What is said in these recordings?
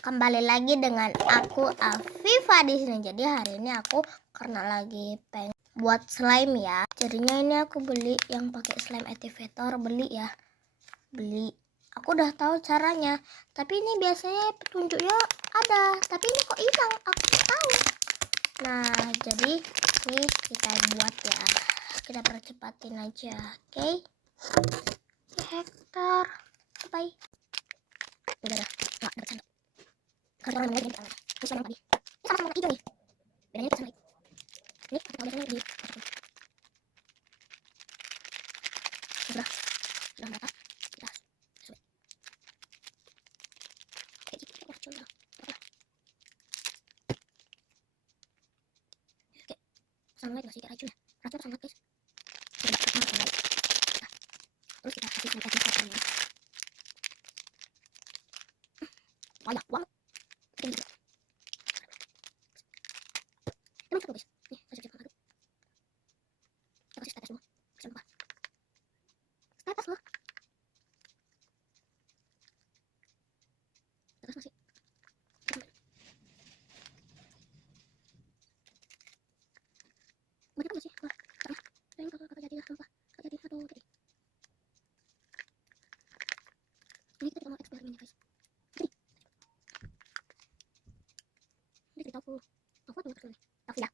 Kembali lagi dengan aku Afifa di sini. Jadi hari ini aku karena lagi pengen buat slime ya. Jadinya ini aku beli yang pakai slime activator, beli ya. Beli. Aku udah tahu caranya. Tapi ini biasanya petunjuknya ada, tapi ini kok hilang? Aku tahu. Nah, jadi ini kita buat ya. Kita percepatin aja, oke? Hektar. Bye. Udah, enggak dapat sandok. Karena orang lagi ini sama tadi. Ini sama hijau nih. Bedanya kita sama ini pakai biasanya di sudah berapa? Sudah. Kayak gitu kita coba. Oke. Sama lagi masih racun. Racun sama guys. Terus kita kasih sampai ini. Banyak banget. Emang satu guys. Nih, saya coba madu. Kita kasih tetes dulu. Sumpah. Tetes loh. Terus masih. Banyak aja sih. Wah, ini kakak jadi lah, sumpah. Kakak jadi, aduh, jadi. Ini kita mau eksperimen ya guys. Ini kita tahu. Tahu tuh terus nih. Tahu ya.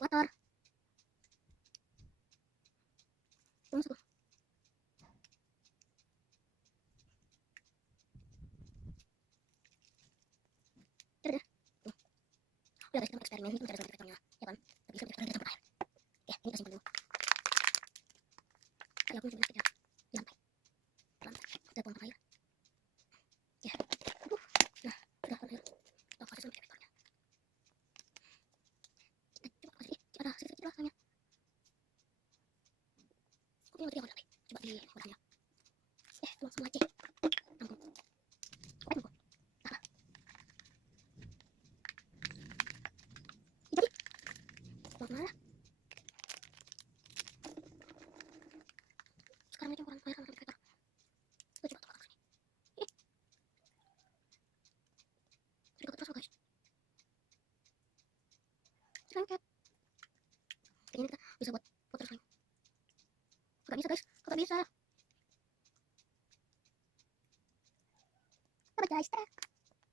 Water. Masuk. Udah. Tuh. Udah guys, kita mau eksperimen ini mencari efeknya, ya kan? Tapi bisa eksperimen sampai air. Ya, ini kita simpan dulu. Ya, aku coba saja. Lantai. Kita buang air. Ya. Nah, sudah air. Kita kasih sampai efeknya. Kita coba kasih. Ada sedikit rasanya. Ini nanti apa nanti? Coba di orangnya. Tuang semua aja. Tanggung. Tanggung. Jadi, tuang mana? Sekarang aja orang air sama efektor. Kita coba tuang sini. Sudah terus guys. Serangkat.